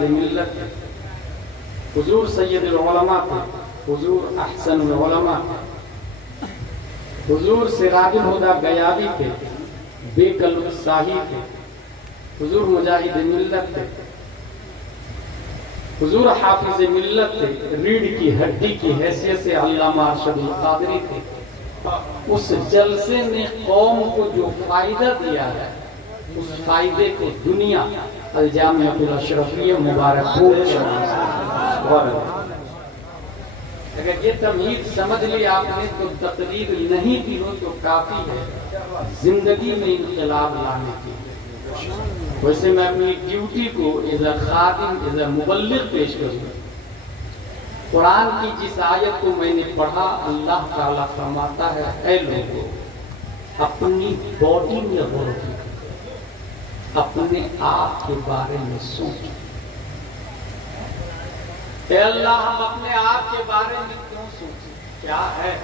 مجاہد ملت تھے، حضور سید العلماء تھے، حضور احسن العلماء تھے، حضور سراج الہدیٰ غیابی تھے، بے قلب ساہی تھے، حضور مجاہد ملت تھے، حضور حافظ ملت تھے، ریڑھ کی ہڈی کی حیثیت سے علامہ ارشد القادری تھے۔ اس جلسے نے قوم کو جو فائدہ دیا ہے، اس فائدے کو دنیا الجامعۃ الاشرفیہ مبارک ہو۔ اگر یہ تمہید سمجھ لی آپ نے تو تقریر نہیں کی ہو تو کافی ہے زندگی میں انقلاب لانے کی۔ ویسے میں اپنی ڈیوٹی کو as a Khadim, as a مبلغ پیش کروں۔ قرآن کی جس آیت کو میں نے پڑھا، اللہ تعالیٰ فرماتا ہے اے لوگوں اپنی باڈی میں غور کرو، اپنے آپ کے بارے میں سوچو۔ اے اللہ ہم اپنے آپ کے بارے میں کیوں سوچیں؟ کیا ہے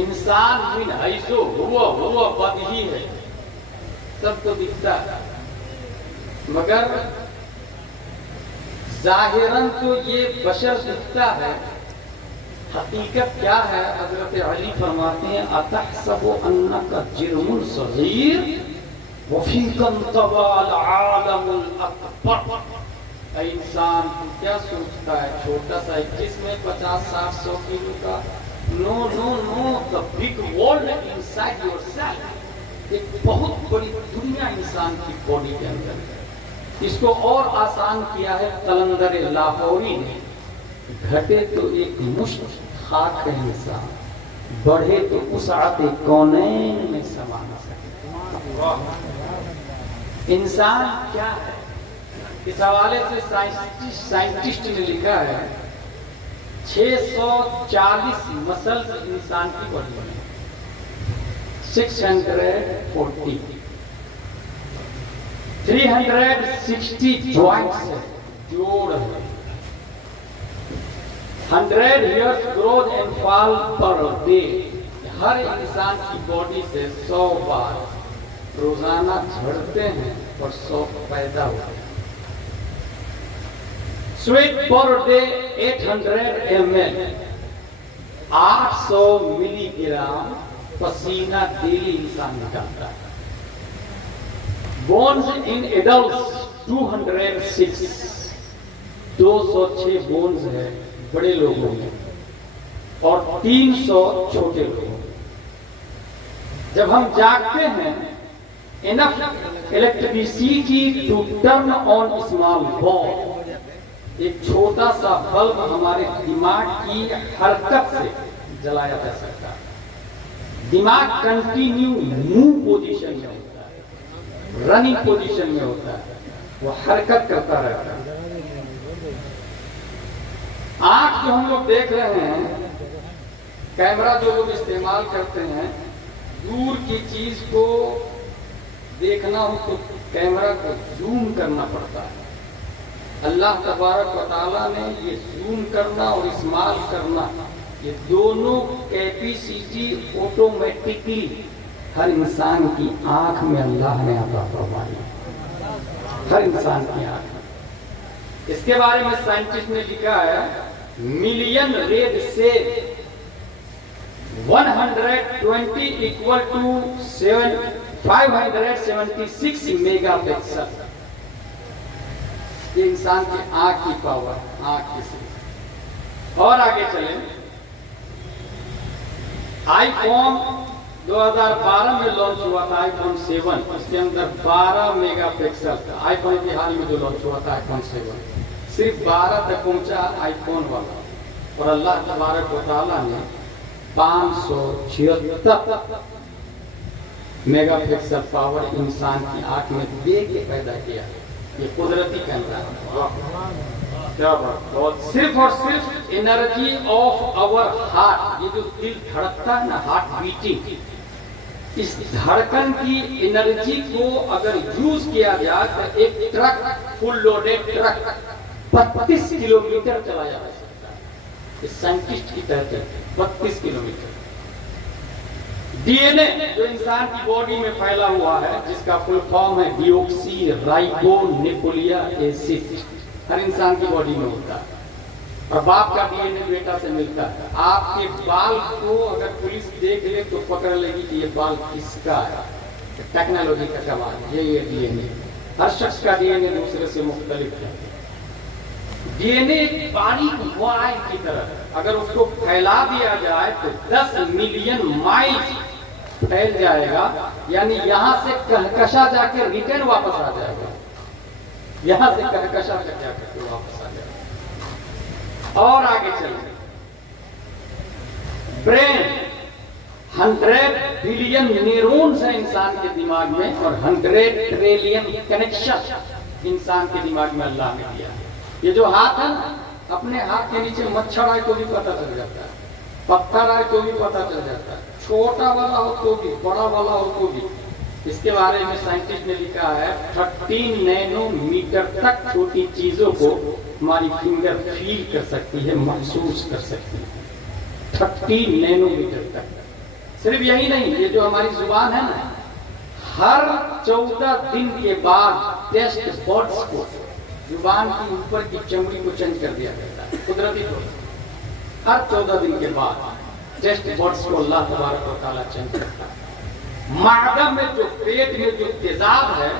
انسان من حیث ہوا بدہی ہے، سب کو دکھتا ہے، مگر ظاہراً تو یہ بشر دکھتا ہے، حقیقت کیا ہے؟ حضرت علی فرماتے ہیں اتحسب انک جرم صغیر وفیک انطوی العالم الاکبر۔ اے انسان تو کیا سوچتا ہے؟ چھوٹا سا ایک جسم ہے 50-60-100 کلو کا؟ نو نو نو، the big world inside yourself۔ ایک بہت بڑی دنیا انسان کی باڈی کے اندر ہے۔ اس کو اور آسان کیا ہے قلندر لاہوری نے، گھٹے تو ایک مشت خاک ہے انسان، بڑھے تو وسعت کونین میں سما نہ سکے۔ انسان کیا ہے؟ اس حوالے سے سائنٹسٹ نے لکھا ہے 640 مسلز انسان کی باڈی میں، 640، 360 جوائنٹس ہے، جوڑ ہے، 100 years growth and fall per day۔ ہر انسان کی باڈی سے 100 بار روزانہ جھڑتے ہیں اور 100 پیدا ہوتے ہیں۔ سویٹ پر ڈے 800 ml، 800 ملی گرام پسینہ ڈیلی انسان نکالتا ہے۔ بونز ان ایڈلٹس 206، 206 بونز ہے بڑے لوگوں میں اور 300 چھوٹے لوگوں میں۔ جب ہم جاگتے ہیں enough electricity to turn on small bulb، ایک چھوٹا سا بلب ہمارے دماغ کی حرکت سے جلایا جا سکتا ہے۔ دماغ کنٹینیو موو پوزیشن میں ہوتا ہے، رننگ پوزیشن میں ہوتا ہے، وہ حرکت کرتا رہتا ہے۔ آنکھ جو ہم لوگ دیکھ رہے ہیں، کیمرہ جو لوگ استعمال کرتے ہیں، دور کی چیز کو دیکھنا ہو تو کیمرہ کو زوم کرنا پڑتا ہے۔ اللہ تبارک و تعالیٰ نے یہ زوم کرنا اور استعمال کرنا، یہ دونوں کیپیسٹی آٹومیٹکلی ہر انسان کی آنکھ میں اللہ نے عطا فرمائی، ہر انسان کی آنکھ میں۔ اس کے بارے میں سائنٹسٹ نے لکھا ہے ملین ریڈ سے 120 equal to 576 میگا پکسل۔ یہ انسان کی آنکھ کی پاور، آنکھ کی صرف۔ اور آگے چلیں، آئی فون 2012 میں لانچ ہوا تھا، آئی فون 7، اس کے اندر 12 میگا پکسل تھا۔ آئی فون کے حال میں جو لانچ ہوا تھا آئی فون 7 صرف 12 تک پہنچا آئی فون والا، اور اللہ تبارک و تعالیٰ نے 576 میگا پکسل پاور انسان کی آنکھ میں دے کے پیدا کیا۔ یہ قدرتی کیمرہ ہے، کیا بات! صرف اور صرف انرجی آف آور ہارٹ، یہ جو دل دھڑکتا ہے نا، ہارٹ بیٹنگ، اس دھڑکن کی انرجی کو اگر یوز کیا جائے تو ایک ٹرک، فل لوڈیڈ ٹرک 32 کلومیٹر چلایا جا سکتا ہے۔ اس سائنٹسٹ کی کہتے ہیں 32 کلومیٹر۔ ڈی این اے جو انسان کی باڈی میں پھیلا ہوا ہے، جس کا فل فارم ہے ڈیوکسی رائبو نیوکلیک ایسڈ، ہر انسان کی باڈی میں ہوتا ہے، اور باپ کا ڈی این اے بیٹا سے ملتا ہے۔ آپ کے بال کو اگر پولیس دیکھ لے تو پکڑ لے گی کہ یہ بال کس کا ہے، ٹیکنالوجی کا کمال ہے، یہ ڈی این اے۔ ہر شخص کا ڈی این اے دوسرے سے مختلف ہے۔ ڈی این اے ایک باریک وائر کی طرح ہے، اگر اس کو پھیلا دیا جائے تو 10 ملین مائل پھیل جائے گا، یعنی یہاں سے کہکشا جا کے ریٹرن واپس آ جائے گا، یہاں سے کہکشا جا کے واپس آ جائے گا۔ اور آگے چلیں، برین 100 بلین نیورونز ہیں انسان کے دماغ میں، اور 100 ٹریلین کنیکشن انسان کے دماغ میں اللہ نے دیا ہے۔ یہ جو ہاتھ ہے نا، اپنے ہاتھ کے نیچے مچھر آئے تو بھی پتہ چل جاتا ہے، پتھر آئے تو بھی پتہ چل جاتا ہے، چھوٹا والا ہو تو بھی، بڑا والا ہو تو بھی۔ اس کے بارے میں سائنٹسٹ نے لکھا ہے 30 نینو میٹر تک چھوٹی چیزوں کو ہماری فنگر فیل کر سکتی ہے، محسوس کر سکتی ہے، 30 نینو میٹر تک۔ صرف یہی نہیں، یہ جو ہماری زبان ہے نا، ہر 14 دن کے بعد ٹیسٹ بڈس کو، زبان کی اوپر کی چمڑی کو چینج کر دیا جاتا ہے قدرتی طور پر۔ ہر 14 دن کے بعد ٹیسٹ بڈس کو اللہ تبارک و تعالیٰ چینج کرتا ہے۔ معدہ میں جو پیٹ میں جو تیزاب ہے،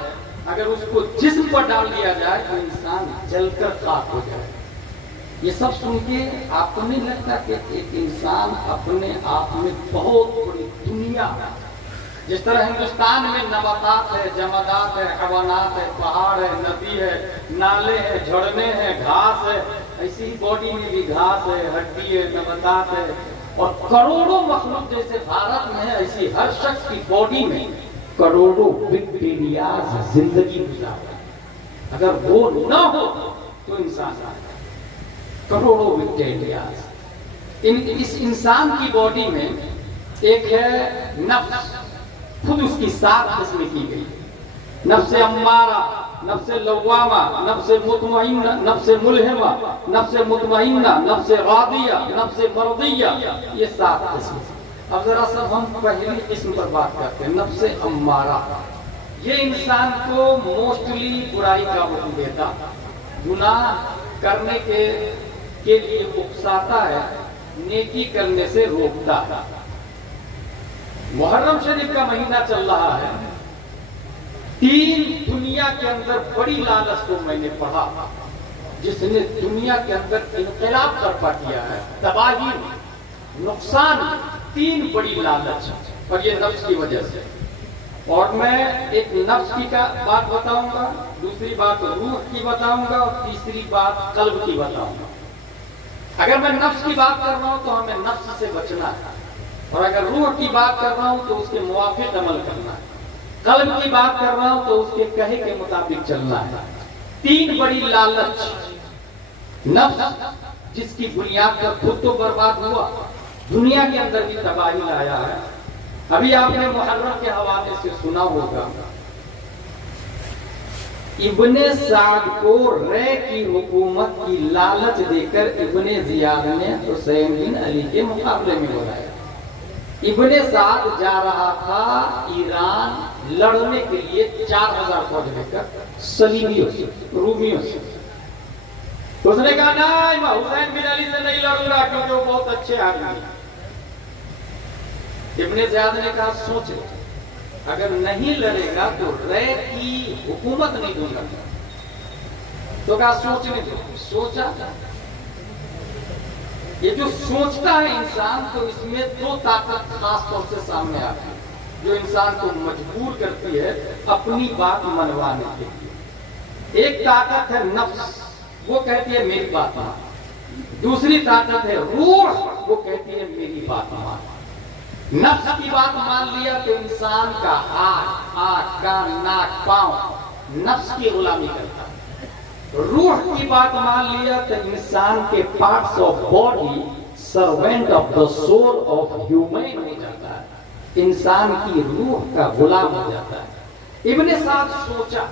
اگر اس کو جسم پر ڈال دیا جائے تو انسان جل کر خاک ہو جائے۔ یہ سب سن کے آپ کو نہیں لگتا کہ ایک انسان اپنے آپ میں بہت بڑی دنیا ہے؟ جس طرح ہندوستان میں نباتات ہے، جمادات ہے، حیوانات ہے، پہاڑ ہے، ندی ہے، نالے ہیں، جھرنے ہیں، گھاس ہے، ایسی ہی باڈی میں بھی گھاس ہے، ہڈی ہے، نباتات ہے، اور کروڑوں مخلوق جیسے بھارت میں ہے، ایسی ہر شخص کی باڈی میں کروڑوں بیکٹیریاز زندگی گزارتے ہیں۔ اگر وہ نہ ہو تو انسان نہ ہے۔ کروڑوں بیکٹیریاز۔ اس انسان کی باڈی میں ایک ہے نفس، خود اس کی 7 قسمیں کی گئی، نفس امارہ، نفس لوامہ، نفس مطمئنہ، نفس ملہمہ، نفس مطمئنہ، نفس راضیہ، نفس مرضیہ، یہ 7 قسم۔ اب ذرا سب ہم پہلی قسم پر بات کرتے ہیں، نفس امارہ۔ یہ انسان کو موسٹلی برائی کا حکم دیتا، گناہ کرنے کے لیے اکساتا ہے، نیکی کرنے سے روکتا ہے۔ محرم شریف کا مہینہ چل رہا ہے، 3 دنیا کے اندر بڑی لالچ کو میں نے پڑھا، جس نے دنیا کے اندر انقلاب برپا کیا ہے، تباہی، نقصان، 3 بڑی لالچ، اور یہ نفس کی وجہ سے۔ اور میں ایک نفس کی بات بتاؤں گا، دوسری بات روح کی بتاؤں گا، اور تیسری بات قلب کی بتاؤں گا۔ اگر میں نفس کی بات کر رہا ہوں تو ہمیں نفس سے بچنا ہے، اور اگر روح کی بات کر رہا ہوں تو اس کے موافق عمل کرنا ہے، قلب کی بات کر رہا ہوں تو اس کے کہے کے مطابق چلنا ہے۔ 3 بڑی لالچ، نفس جس کی بنیاد پر خود تو برباد ہوا، دنیا کے اندر بھی تباہی لایا ہے۔ ابھی آپ نے محرم کے حوالے سے سنا ہوگا، ابن سعد کو رے کی حکومت کی لالچ دے کر ابن زیاد نے حسین بن علی کے مقابلے میں بلایا۔ ابن سعد جا رہا تھا ایران لڑنے کے لیے 4000 فوج لے کر صلیبیوں سے، رومیوں سے۔ اس نے کہا نہیں، میں حسین بن علی سے نہیں لڑوں گا کیونکہ وہ بہت اچھے آدمی ہیں۔ ابن زیاد نے کہا سوچ لو، اگر نہیں لڑے گا تو رے کی حکومت نہیں دوں گا۔ تو کہا سوچنے دو، سوچا۔ یہ جو سوچتا ہے انسان، تو اس میں 2 طاقت خاص طور سے سامنے آتی ہے جو انسان کو مجبور کرتی ہے اپنی بات منوانے کے لیے۔ ایک طاقت ہے نفس، وہ کہتی ہے میری بات مان۔ دوسری طاقت ہے روح، وہ کہتی ہے میری بات مان۔ نفس کی بات مان لیا تو انسان کا ہاتھ، آنکھ، کان، ناک، پاؤں نفس کی غلامی کرتا ہے۔ روح کی بات مان لیا تو انسان کے parts of body servant of the soul of human ہو جاتا ہے، انسان کی روح کا غلام ہو جاتا ہے۔ ابن سعد سوچا،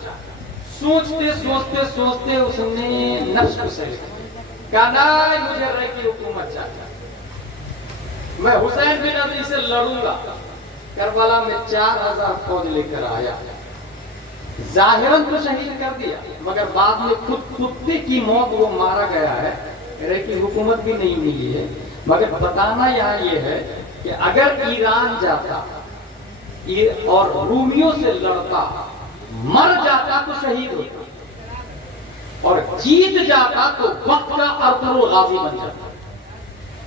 سوچتے سوچتے سوچتے اس نے نفس کو سیلیکٹ کہا نہیں، مجھے رے کی حکومت چاہیے، میں حسین بن علی سے لڑوں گا، کربلا میں 4000 فوج لے کر آیا، ظاہراً تو شہید کر دیا، مگر بعد میں خود کتے کی موت وہ مارا گیا ہے، کی حکومت بھی نہیں ملی ہے۔ مگر بتانا یہاں یہ ہے کہ اگر ایران جاتا اور رومیوں سے لڑتا، مر جاتا تو شہید ہوتا، اور جیت جاتا تو وقت کا ارطغرل غازی بن جاتا۔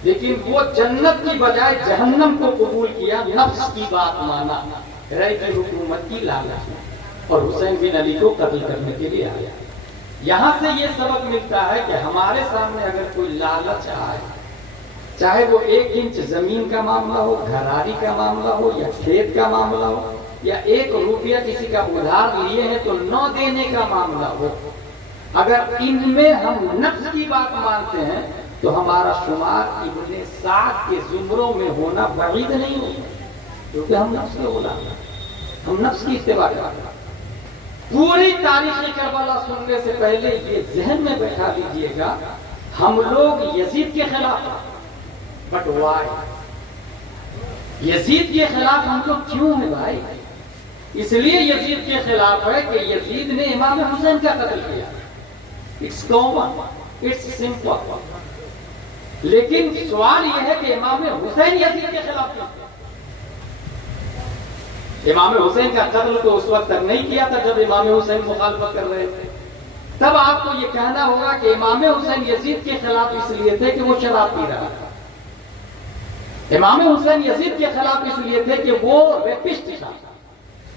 لیکن وہ جنت کی بجائے جہنم کو قبول کیا، نفس کی بات مانا، رائے کی حکومت کی لالچ، اور حسین بن علی کو قتل کرنے کے لیے آیا۔ یہاں سے یہ سبق ملتا ہے کہ ہمارے سامنے اگر کوئی لالچ آئے، چاہے وہ 1 انچ زمین کا معاملہ ہو، گھراری کا معاملہ ہو، یا کھیت کا معاملہ ہو، یا 1 روپیہ کسی کا ادھار لیے ہیں تو 9 دینے کا معاملہ ہو، اگر ان میں ہم نفس کی بات مانتے ہیں تو ہمارا شمار ابن سعد کے زمروں میں ہونا بعید نہیں ہوگا، کیونکہ ہم نفس کے غلام ہیں، ہم نفس کی اتباع کرتے ہیں۔ پوری تاریخ کربلا سننے سے پہلے یہ ذہن میں بیٹھا دیجئے گا، ہم لوگ یزید کے خلاف، بٹ وائی؟ یزید کے خلاف ہم لوگ کیوں ہیں بھائی؟ اس لیے یزید کے خلاف ہے کہ یزید نے امام حسین کا قتل کیا۔ It's common, it's simple. لیکن سوال یہ ہے کہ امام حسین یزید کے خلاف کیوں؟ امام حسین کا قتل تو اس وقت تک نہیں کیا تھا جب امام حسین مخالفت کر رہے تھے، تب آپ کو یہ کہنا ہوگا کہ امام حسین یزید کے خلاف اس لیے تھے کہ وہ شراب پی رہا تھا، امام حسین یزید کے خلاف اس لیے تھے کہ وہ ریپسٹ تھا،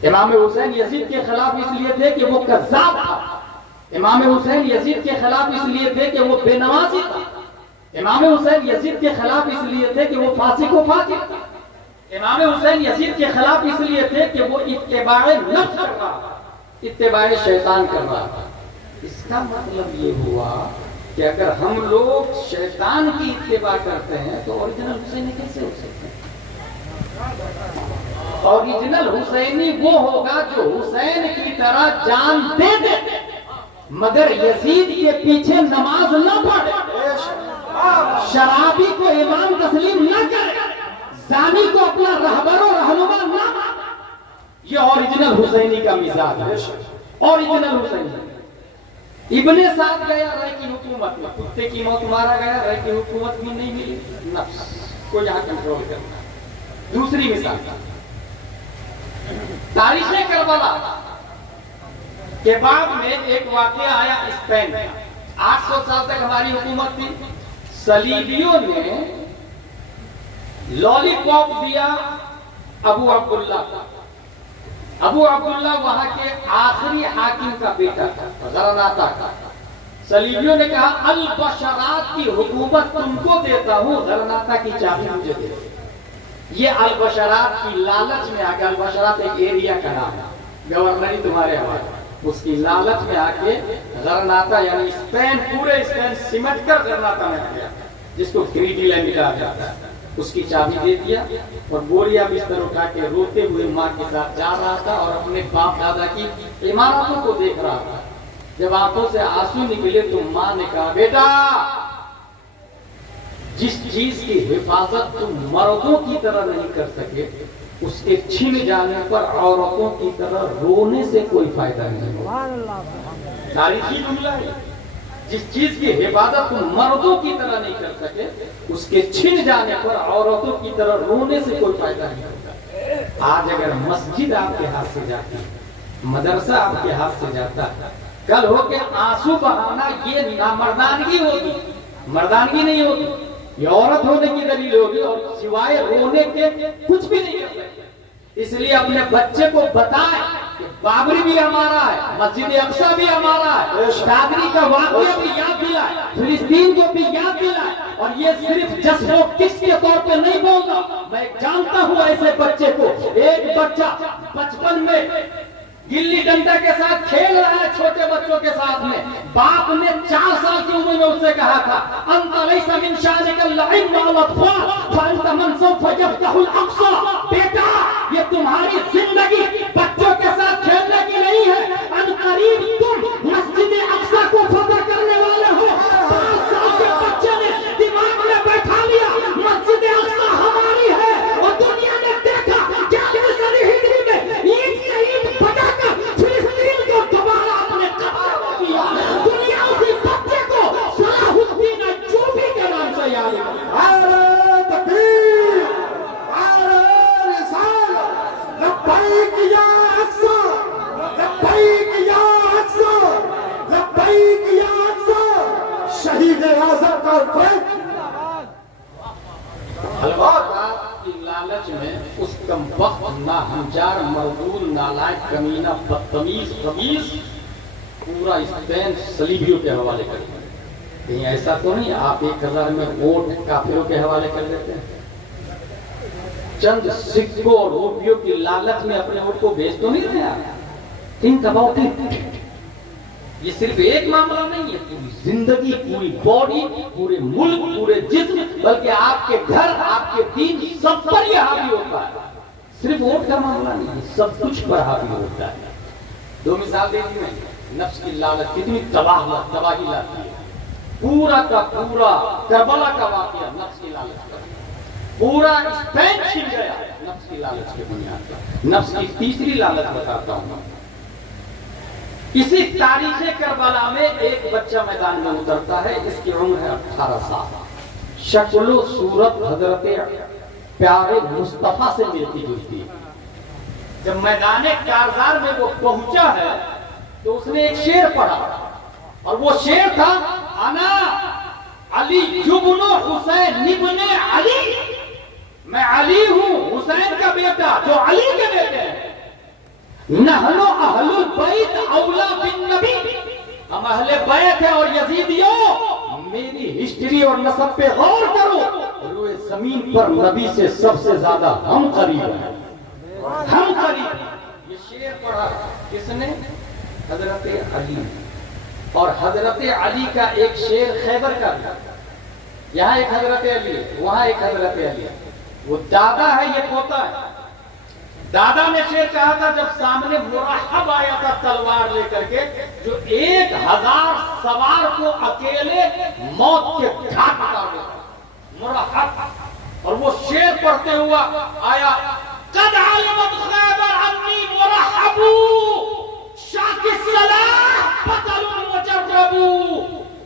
امام حسین یزید کے خلاف اس لیے تھے کہ وہ کذاب تھا، امام حسین یزید کے خلاف اس لیے تھے کہ وہ بے نمازی تھا، امام حسین یزید کے خلاف اس لیے تھے کہ وہ فاسق و فاجر تھا، امام حسین یزید کے خلاف اس لیے تھے کہ وہ اتباع نفس کر رہا تھا، اتباع شیطان کر رہا تھا۔ اس کا مطلب یہ ہوا کہ اگر ہم لوگ شیطان کی اتباع کرتے ہیں تو اوریجنل حسینی کیسے ہو سکتے ہیں؟ اوریجنل حسینی وہ ہوگا جو حسین کی طرح جان دے دے مگر یزید کے پیچھے نماز نہ پڑھے، شرابی کو امام تسلیم نہ کرے، زانی کو اپنا رہبر و رہنما نہ مانے۔ یہ اوریجنل حسینی کا مزاج ہے، اوریجنل حسینی۔ ابن سعد گیا رائے کی حکومت میں، کتے کی موت مارا گیا، رائے کی حکومت بھی نہیں ملی، نفس کو یہاں کنٹرول کرنا۔ دوسری مثال تاریخ کربلا کے بعد میں ایک واقعہ آیا اسپین میں، 800 سال تک ہماری حکومت تھی، صلیبیوں نے لالی پاپ دیا ابو عبداللہ کا۔ ابو عبداللہ وہاں کے آخری حاکم کا بیٹا تھا، غرناطہ کا۔ صلیبیوں نے کہا البشرات کی حکومت تم کو دیتا ہوں، غرناطہ کی چابی مجھے دے دو۔ یہ البشرات کی لالچ میں آ کے، البشرات ایک ایریا کا نام ہے، گورنری تمہارے حوالے، اس کی لالچ میں آ کے غرناطہ یعنی اسپین، پورے اسپین سمٹ کر غرناطہ میں آ گیا، جس کو گریڈی لینڈ کہا جاتا ہے، اس کی چابی دے دیا اور بوریا بستر اٹھا کے روتے ہوئے ماں کے ساتھ جا رہا تھا اور اپنے باپ دادا کی عمارتوں کو دیکھ رہا تھا۔ جب آنکھوں سے آنسو نکلے تو ماں نے کہا بیٹا جس چیز کی حفاظت تم مردوں کی طرح نہیں کر سکے اس کے چھن جانے پر عورتوں کی طرح رونے سے کوئی فائدہ نہیں ہوگا۔ تاریخی جملہ ہے، جس چیز کی حفاظت تم مردوں کی طرح نہیں کر سکے اس کے چھن جانے پر عورتوں کی طرح رونے سے کوئی فائدہ نہیں ہوگا۔ آج اگر مسجد آپ کے ہاتھ سے جاتی، مدرسہ آپ کے ہاتھ سے جاتا، کل ہو کے آنسو بہانا یہ نامردانگی ہوگی، مردانگی نہیں ہوگی، یہ عورت ہونے کی دلیل ہوگی، اور سوائے رونے کے کچھ بھی نہیں کر سکتے۔ اس لیے اپنے بچے کو بتائیں کہ بابری بھی ہمارا ہے، مسجد اقصی بھی ہمارا ہے، شادری کا واقعہ بھی یاد دلائے، فلسطین کو بھی یاد دلائے، اور یہ صرف جسم و کس کے طور پہ نہیں بولتا۔ میں جانتا ہوں ایسے بچے کو، ایک بچہ بچپن میں گلی ڈنڈا کے ساتھ کھیل رہا ہے چھوٹے بچوں کے ساتھ میں، باپ نے 4 سال کی عمر میں اس سے کہا تھا انت لیس من شانک اللعب مع الاطفال فانت من سوف یفتح الاقصی، بیٹا یہ تمہاری زندگی بچوں کے ساتھ کھیلنے کی نہیں ہے، ان قریب تم مسجد اقصی کو فتح کرنے والے ہو۔ 5 سال کے بچے نے دماغ میں بیٹھا لیا مسجد اقصی ہماری ہے، اور دنیا نے دیکھا کیا حلوہ کی لالچ میں اس کم وقت ناہنجار مردود نالائق کمینہ بدتمیز خبیث پورا اسپین صلیبیوں کے حوالے کر دیا. کہیں ایسا تو نہیں آپ 1000 میں ووٹ کافروں کے حوالے کر دیتے ہیں؟ چند سکوں اور روپیوں کی لالچ میں اپنے ووٹ کو بیچ تو نہیں رہے آپ؟ Think about it. یہ صرف ایک معاملہ نہیں ہے، پوری زندگی، پوری باڈی، پورے ملک، پورے جسم، بلکہ آپ کے گھر، آپ کے دین، سب پر یہ حاوی ہوتا ہے. صرف ووٹ کا معاملہ نہیں ہے، سب کچھ پر حاوی ہوتا ہے. 2 مثال دیتی میں. نفس کی لالچ کتنی تباہی لاتی ہے. پورا کا پورا کربلا کا واقعہ نفس کی لالچ کا. پورا اسپین چھن گیا نفس کی لالچ کے بنیاد پر. نفس کی تیسری لالچ بتاتا ہوں. اسی تاریخ کربلا میں ایک بچہ میدان میں اترتا ہے. اس کی عمر ہے 18 سال. شکل و صورت حضرت پیارے مصطفیٰ سے ملتی جلتی ہے. جب میدان کارزار میں وہ پہنچا ہے تو اس نے ایک شعر پڑھا، اور وہ شعر تھا انا علی ابن حسین ابن علی. میں علی ہوں، حسین کا بیٹا جو علی کے بیٹے ہیں. نحن اہل البیت اولا بالنبی. ہم اہل بیت ہیں. اور یزیدیوں میری ہسٹری اور نسب پہ غور کرو. روئے زمین پر نبی سے سب سے زیادہ ہم قریب ہیں. ہم قریب. یہ شعر پڑھا کس نے؟ حضرت علی. اور حضرت علی کا ایک شعر خیبر کا بھی. یہاں ایک حضرت علی ہے، وہاں ایک حضرت علی ہے. وہ دادا ہے، یہ پوتا ہے. دادا نے شعر کہا تھا جب سامنے مرحب آیا تھا تلوار لے کر کے، جو 1000 سوار کو اکیلے موت کے گھاٹ اتار دیتا. مرحب. اور وہ شعر پڑھتے ہوا آیا قد علمت خیبر انی مرحب شاک الصلاح بطل مجربو.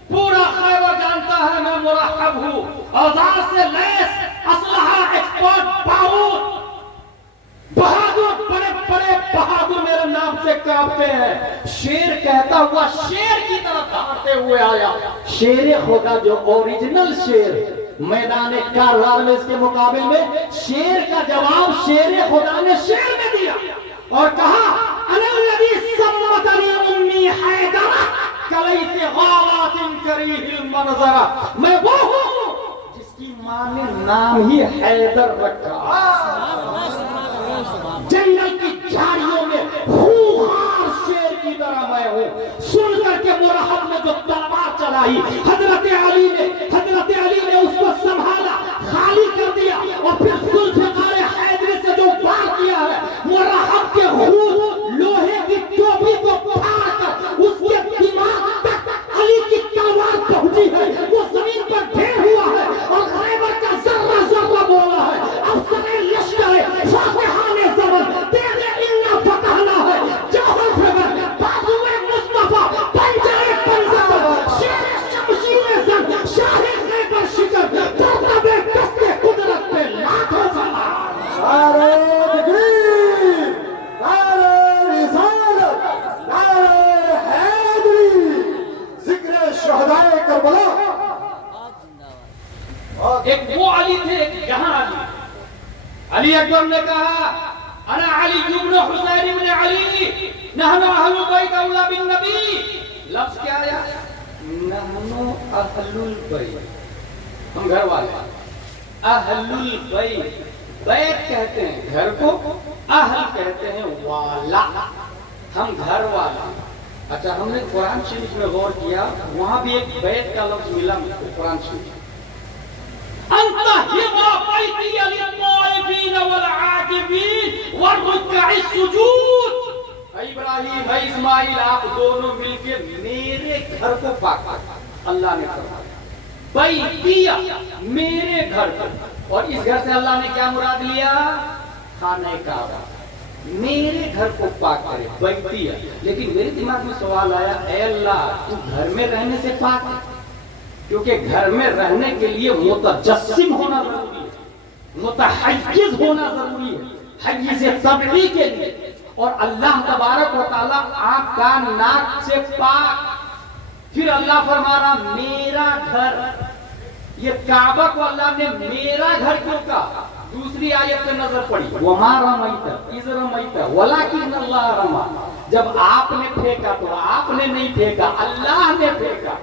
پورا خیبر جانتا ہے میں مرحب ہوں، اوزار سے لیس، اسلحہ ایکسپورٹ، بارود. بہادر، بڑے بڑے بہادر میرے نام سے کانپتے ہیں. شیر کہتا ہوا شیر کی طرف دھاڑتے ہوئے آیا. شیر خدا جو اوریجنل شیر میدان کارزار میں، اس کے مقابل میں شیر کا جواب شیر خدا نے شیر میں دیا اور کہا انا الذی سمتنی امی حیدر کلیت غالات کریہ المنظر. میں وہ ہوں جس کی ماں نے نام ہی حیدر رکھا. جنگل کی جھاڑیوں میں خوار شیر کی طرح میں ہوں. سن کر کے مرحب نے جو تلوار چلائی، حضرت علی نے اس کو سنبھالا، خالی کر دیا، اور پھر ذوالفقار حیدری سے جو وار کیا ہے، مرحب کے خون لوہے کی ٹوپی کو پھاڑ کر اس کے دماغ تک علی کی تلوار پہنچی ہے. وہ زمین پر ڈھیر ہوا ہے اور خیبر کا ذرہ ذرہ بولا ہے. افسر لشکر فاتحان زمن تیرے انا فتحنا ہے. جوہر فگر بازوئے مصطفیٰ پنجرے پنزر شیر شمشیر زن شاہ خیبر شکر ترتب دست قدرت پہ لاکھوں سوار. نعرہ تکبیر، نعرہ رسالت، نعرہ حیدری، ذکر شہدائے کربلا. ایک وہ علی تھے، ایک یہاں علی. علی اکبر نے کہا انا علی ابن حسین ابن علی نحن اہل البیت اولا بالنبی. لفظ کیا آیا؟ نحن اہل البیت، ہم گھر والے. اہل البیت، بیت کہتے ہیں گھر کو، اہل کہتے ہیں والا. ہم گھر والا. اچھا، ہم نے قرآن شریف میں غور کیا، وہاں بھی ایک بیت کا لفظ ملا مجھ کو قرآن شریف. انت ہما بیتی للطائفین والعاکفین والرکع السجود. اے ابراہیم، اے اسماعیل، آپ دونوں مل کے میرے گھر کو پاک کرو. اللہ نے فرمایا بیتی، میرے گھر کو. اور اس گھر سے اللہ نے کیا مراد لیا؟ خانہ کعبہ. میرے گھر کو پاک کرے، بیتی. لیکن میرے دماغ میں سوال آیا، اے اللہ تو گھر میں رہنے سے پاک ہے؟ کیونکہ گھر میں رہنے کے لیے متجسم ہونا ضروری ہے، متحیز ہونا ضروری ہے، حیز طبعی کے لیے. اور اللہ تبارک و تعالیٰ آنکھ کان ناک سے پاک. پھر اللہ فرما رہا میرا گھر. یہ کعبہ کو اللہ نے میرا گھر کیوں کہا؟ دوسری آیت میں نظر پڑی وما رمیت اذ رمیت ولکن اللہ رما، جب آپ نے پھینکا تو آپ نے نہیں پھینکا، اللہ نے پھینکا۔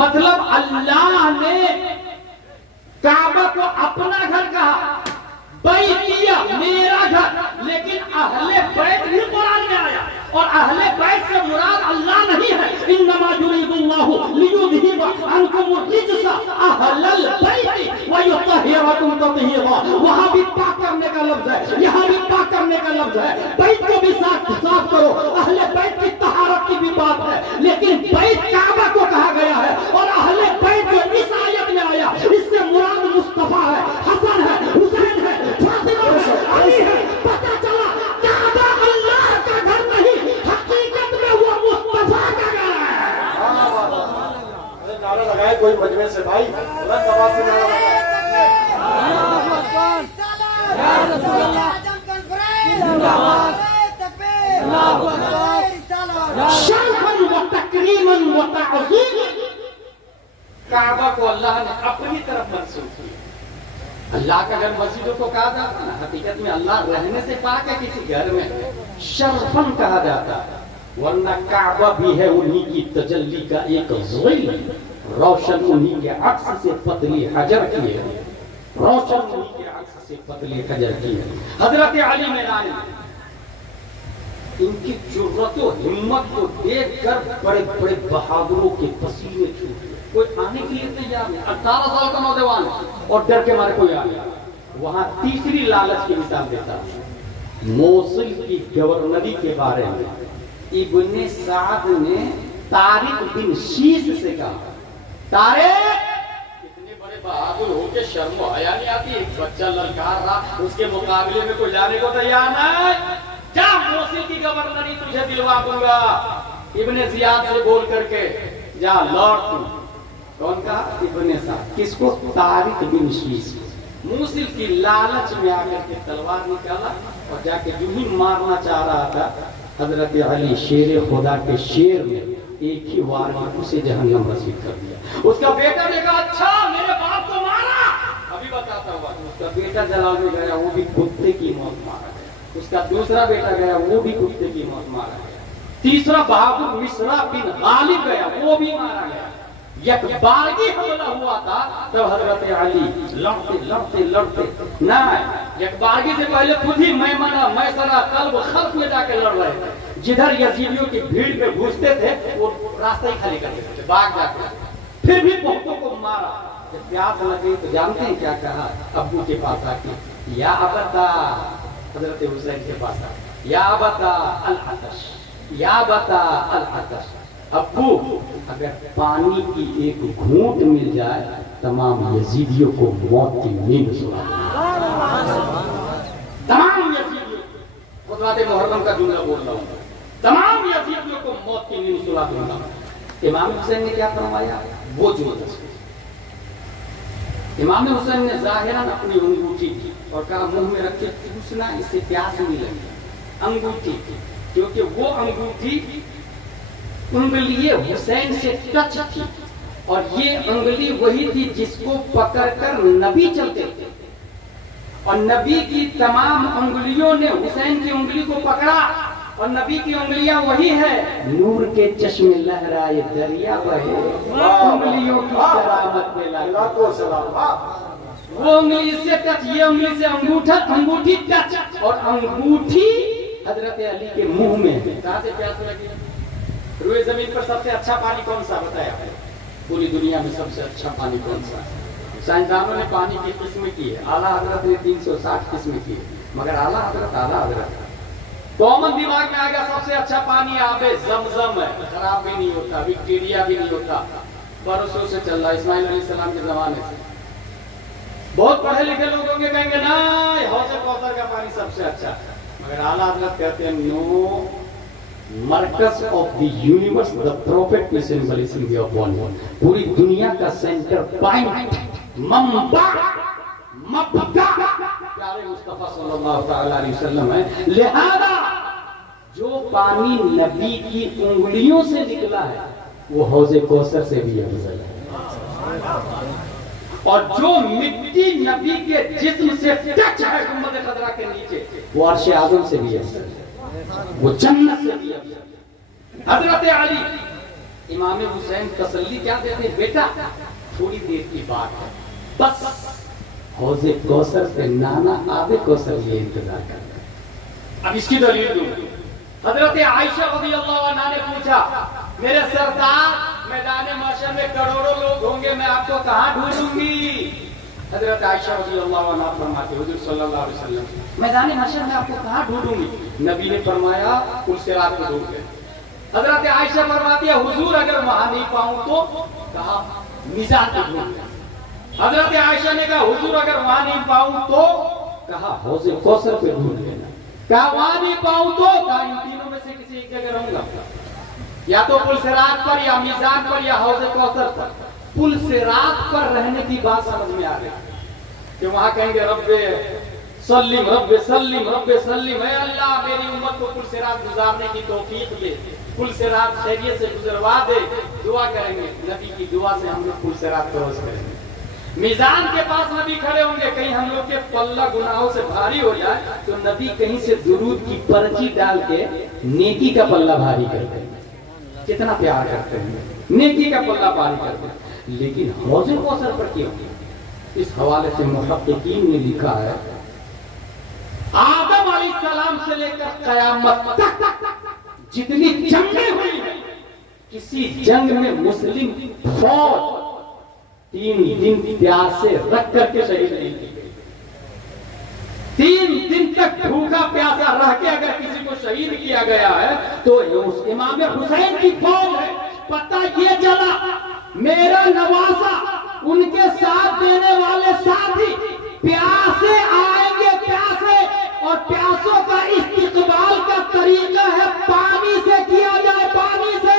مطلب اللہ نے کعبہ کو اپنا گھر کہا، بیتیہ میرا گھر، لیکن اہل بیت بھی قرآن میں آیا، اور اہل بیت سے مراد اللہ نہیں ہے۔ انما یرید اللہ لیذھب عنکم الرجس اہل البیت ویطہرکم تطہیرا، وہاں بھی پاک کرنے کا لفظ ہے، یہاں بھی پاک کرنے کا لفظ ہے۔ بیت کو بھی صاف کرو، اہل بیت کی طہارت کی بھی بات ہے، لیکن بیت کعبہ کو کہا گیا ہے، اور اہل بیت جو اس آیت میں آیا اس سے مراد مصطفیٰ ہے، حسن ہے، حسین ہے، فاطمہ ہے، علی ہے۔ پتہ چلا کعبہ اللہ کا گھر نہیں، حقیقت میں وہ مصطفیٰ کا گھر ہے۔ نعرہ لگائے کوئی مجمع سے بھائی، بلند آواز سے نعرہ لگائے۔ شرفاً و تکریماً و تعظیماً، کعبہ کو اللہ نے اپنی طرف منسوخ کیا۔ اللہ کا گھر مسجدوں کو کہا جاتا ہے، حقیقت میں اللہ رہنے سے پاک ہے کسی گھر میں، شرفاً کہا جاتا ہے، ورنہ کعبہ بھی ہے انہی کی تجلی کا ایک ظل، روشن انہی کے عکس سے پتلی حجر کی ہے، روشن انہی کے عکس سے پتلی حجر کی ہے۔ حضرت علی میدانی ان کی جرأت و ہمت کو دیکھ کر بڑے بڑے بہادروں کے پسینے چھوٹ گئے، کوئی آنے کے لیے تیار نہیں، 18 سال کا نوجوان اور ڈر کے مارے کوئی آ گیا۔ وہاں تیسری لالچ کی مثال دیتا ہوں، موصل کی گورنری کے بارے میں ابن سعد نے طارق بن شیس سے کہا، طارق اتنے بڑے بہادر ہو کے شرم و حیا نہیں آتی، ایک بچہ للکار رہا، اس کے مقابلے میں کوئی جانے کو تیار نہیں، کیا موصل کی گورنری تجھے دلوا دوں گا۔ ابن زیاد سے بول کر کے جا لوٹ تو، کون کہا؟ ابن سعد۔ کس کو؟ طارق بن شیس۔ موصل کی لالچ میں آ کر کے تلوار نکالا اور جا کے جو ہی مارنا چاہ رہا تھا، حضرت علی شیر خدا کے شیر میں ایک ہی وار میں اسے جہنم رسید کر دیا۔ اس کا بیٹا نے کہا اچھا میرے باپ کو مارا، ابھی بتاتا ہوا۔ اس کا بیٹا جلانے گیا، وہ بھی کتے کی موت مارا گیا۔ اس کا دوسرا بیٹا گیا، وہ بھی کتے کی موت مارا گیا۔ تیسرا بہادر مصرع بن غالب گیا، وہ بھی مارا گیا۔ یک بارگی حملہ ہوا تھا تب حضرت علی لڑتے لڑتے لڑتے نہ، یک بارگی سے پہلے خود ہی میمنہ میسرہ قلب خلق میں جا کے لڑ رہے تھے، جدھر یزیدیوں کی بھیڑ میں گھستے تھے وہ راستہ ہی خالی کر دیتے تھے، بھاگ جاتے، پھر بھی بہتوں کو مارا۔ جب پیاس لگی تو جانتے ہیں کیا کہا؟ ابو کے پاس آ کے یا ابتا، حضرت حسین کے پاس آ یا ابتا العطش، یا ابتا العطش، ابو اگر پانی کی ایک گھونٹ مل جائے تمام یزیدیوں کو موت کی نیند سلا دوں، تمام یزیدیوں، خطبات محرم کا جملہ بول رہا ہوں، تمام یزیدیوں کو موت کی نیند سلا دوں گا۔ امام حسین نے کیا فرمایا؟ وہ جو امام حسین نے ظاہراً اپنی انگوٹھی کی اور کہا منہ میں رکھ کے پوچھنا اس سے پیاس نہیں لگی، انگوٹھی کی، کیونکہ وہ انگوٹھی انگلی حسین سے ٹچ تھی، اور یہ انگلی وہی تھی جس کو پکڑ کر نبی چلتے تھے، اور نبی کی تمام انگلیوں نے حسین کی انگلی کو پکڑا، اور نبی کی انگلیاں وہی ہے، نور کے چشمے لہرائے دریا بہے، انگلیوں کی کرامت میں لاکھوں سلام۔ وہ انگلی سے ٹچ، یہ انگلی سے انگوٹھی ٹچ، اور انگوٹھی حضرت علی کے منہ میں۔ کہاں سے پیاس لگی؟ روئے زمین پر سب سے اچھا پانی کون سا بتایا ہے؟ پوری دنیا میں سب سے اچھا پانی کون سا ہے؟ سائنسدانوں نے پانی کی قسم کی ہے، اعلیٰ حضرت نے 360 قسم کی ہے، مگر اعلیٰ حضرت کامن دماغ میں آئے گا سب سے اچھا پانی آب زمزم ہے، خراب بھی نہیں ہوتا، بیکٹیریا بھی نہیں ہوتا، برسوں سے چل رہا، اسماعیل علیہ السلام کے زمانے سے۔ بہت پڑھے لکھے لوگ ہوں گے کہیں گے نا حوض کوثر کا پانی سب سے اچھا، مگر اعلیٰ حضرت کہتے ہیں نو، مرکز of the universe, the prophet peace and blessing be upon you, پوری دنیا کا سینٹر پوائنٹ، منبع، مبدا پیارے مصطفیٰ صلی اللہ تعالی علیہ وسلم ہے۔ لہذا جو پانی نبی کی انگلیوں سے نکلا ہے وہ حوض کوثر سے بھی افضل ہے۔ اور جو مٹی نبی کے جسم سے ٹچ ہے گنبد خضرا کے نیچے وہ عرش اعظم سے بھی افضل ہے، وہ جنت سے بھی افضل ہے۔ حضرت علی امام حسین تسلی کیا دیتے ہیں؟ بیٹا تھوڑی دیر کی بات ہے، بس حوض کوثر پہ نانا آب کوثر یہ انتظار کرتا ہے۔ اب اس کی دلیل دوں، حضرت عائشہ رضی اللہ عنہ نے پوچھا میرے سردار میدان محشر میں کروڑوں لوگ ہوں گے، میں آپ کو کہاں ڈھونڈوں گی؟ حضرت عائشہ رضی اللہ عنہ فرماتے حضور صلی اللہ علیہ وسلم میدان محشر میں آپ کو کہاں ڈھونڈوں گی؟ نبی نے فرمایا پل صراط کو ڈھونڈ لے۔ حضرت عائشہ فرماتی ہے حضور اگر وہاں نہیں پاؤں تو؟ کہا میزان کو ڈھونڈ لے۔ حضرت عائشہ نے کہا حضور اگر وہاں نہیں پاؤں تو؟ کہا حوض کوثر پہ ڈھونڈ لینا۔ کہا وہاں نہیں پاؤں تو؟ کہا ان تینوں میں سے کسی ایک جگہ رہوں گا، یا تو پل صراط پر یا میزان پر یا حوض کوثر پر۔ پل صراط پر رہنے کی بات سمجھ میں آ گئی کہ وہاں کہیں گے رب سلم رب سلم رب سلم، اے اللہ میری امت کو پل صراط گزارنے کی توفیق دے، پل صراط خیریت سے گزروا دے، دعا کریں گے، نبی کی دعا سے ہم لوگ پل صراط کراس کریں گے۔ میزان کے پاس نبی کھڑے ہوں گے، کہیں ہم لوگ کے پلہ گناہوں سے بھاری ہو جائے تو نبی کہیں سے درود کی پرچی ڈال کے نیکی کا پلہ بھاری کرتے ہیں۔ کتنا پیار کرتے ہیں، نیکی کا پلہ بھاری کرتے ہیں۔ لیکن حوض کوثر پر کیوں؟ اس حوالے سے محققین نے لکھا ہے آدم علیہ السلام سے لے کر قیامت تک جتنی جنگیں ہوئی ہیں، کسی جنگ میں مسلم فوج 3 دن پیاسے رکھ کر کے شہید نہیں کی گئی۔ 3 دن تک بھوکا پیاسا رہ کے اگر کسی کو شہید کیا گیا ہے تو امام حسین کی فوج ہے۔ پتہ یہ چلا میرا نواسا ان کے ساتھ دینے والے ساتھی پیاسے آئیں گے، پیاسے، اور پیاسوں کا استقبال کا طریقہ ہے پانی سے کیا جائے، پانی سے۔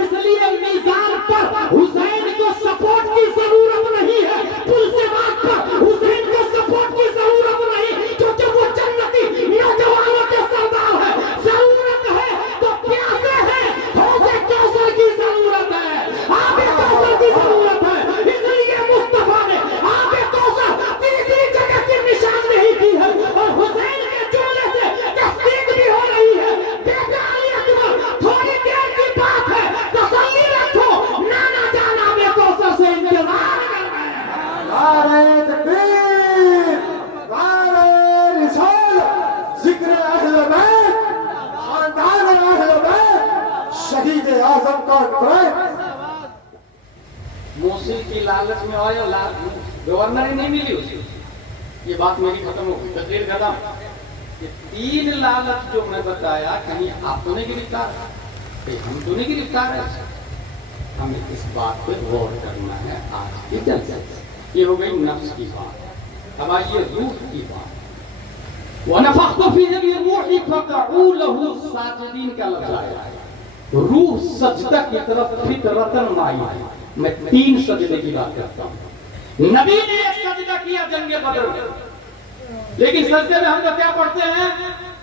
اس لیے میزان پر حسین کو سپورٹ کی ضرورت نہیں ہے، پل صراط پر حسین کو سپورٹ کی ضرورت نہیں، کیونکہ وہ جنتی نوجوانوں کے سردار ہے۔ ضرورت ہے تو پیاسے ہیں، حوض کوثر کی ضرورت ہے، آب کوثر کی ضرورت ہے۔ اس لیے مصطفیٰ نے آب کوثر تیسری جگہ کی نشان نہیں کی ہے، اور حسین کے جملے سے تصدیق بھی ہو رہی ہے۔ بیٹا علی اکبر تھوڑی دیر کی بات ہے، تسلی رکھو، نانا جان آب کوثر سے انتظار کر رہے ہیں۔ نعرہ تکبیر، نعرہ رسالت، ذکر اہل بیت، خاندان اہل بیت، شہید اعظم کانفرنس۔ موصل کی لالچ میں آئے اور گورنر ہی نہیں ملی اسے، یہ بات میری ختم ہو گئی، تقریر ختم۔ یہ 3 لالچ جو میں بتایا، کہیں آپ تو نہیں گرفتار، کہیں ہم تو نہیں گرفتار ہے، ہمیں اس بات پہ غور کرنا ہے آج کی جلسے۔ یہ ہو گئی نفس کی بات، اب آئیے روح کی بات۔ وَنَفَخْتُ فِيهِ مِن رُّوحِي فَقَعُوا لَهُ سَاجِدِينَ کا لفظ آیا ہے۔ روح سجدہ کی طرف فطرتاً مائل ہے۔ میں 3 سجدے کی بات کرتا ہوں۔ نبی نے ایک سجدہ کیا جنگ بدر میں، لیکن سجدے میں ہم تو کیا پڑھتے ہیں؟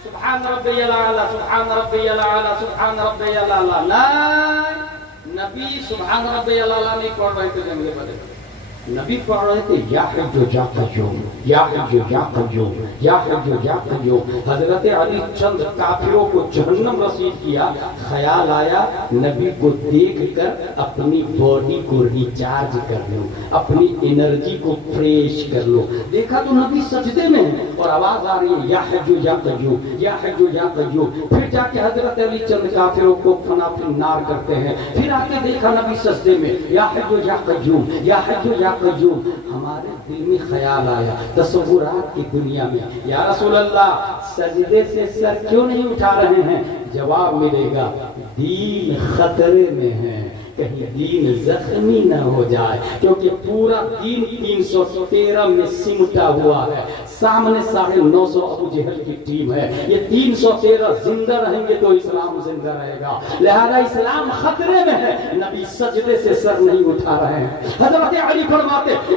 سبحان ربی الاعلی، سبحان ربی الاعلی، سبحان ربی الاعلی۔ لا، نبی سبحان ربی الاعلی نہیں پڑھ رہے تھے جنگ بدر میں، نبی پڑھ رہے تھے یا حی یا قیوم، یا حی یا قیوم، یا حی یا قیوم۔ حضرت علی چند کافروں کو جہنم رسید کیا، خیال آیا نبی کو دیکھ کر اپنی باڈی کو ریچارج کر لو، اپنی انرجی کو فریش کر لو۔ دیکھا تو نبی سجدے میں ہے اور آواز آ رہی ہے یا حی یا قیوم، یا حی یا قیوم۔ پھر جا کے حضرت علی چند کافروں کو فنا فی النار کرتے ہیں، پھر آ کے دیکھا نبی سجدے میں یا حی یا قیوم، یا حی یا قیوم۔ ہمارے دل میں خیال آیا تصورات کی دنیا میں، یا رسول اللہ سجدے سے سر کیوں نہیں اٹھا رہے ہیں؟ جواب ملے گا دین خطرے میں ہے، کہیں دین زخمی نہ ہو جائے، کیونکہ پورا دین 313 میں سمٹا ہوا ہے۔ سامنے 950 ابو جہل کی ٹیم ہے، یہ 313 زندہ رہیں گے تو اسلام زندہ رہے گا، لہذا اسلام خطرے میں ہے۔ نبی سجدے سے سر نہیں اٹھا رہے ہیں۔ حضرت علی فرماتے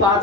5,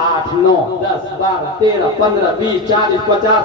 8, 9, 10, 12, 13, 15, 20, 40, 50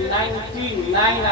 99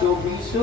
24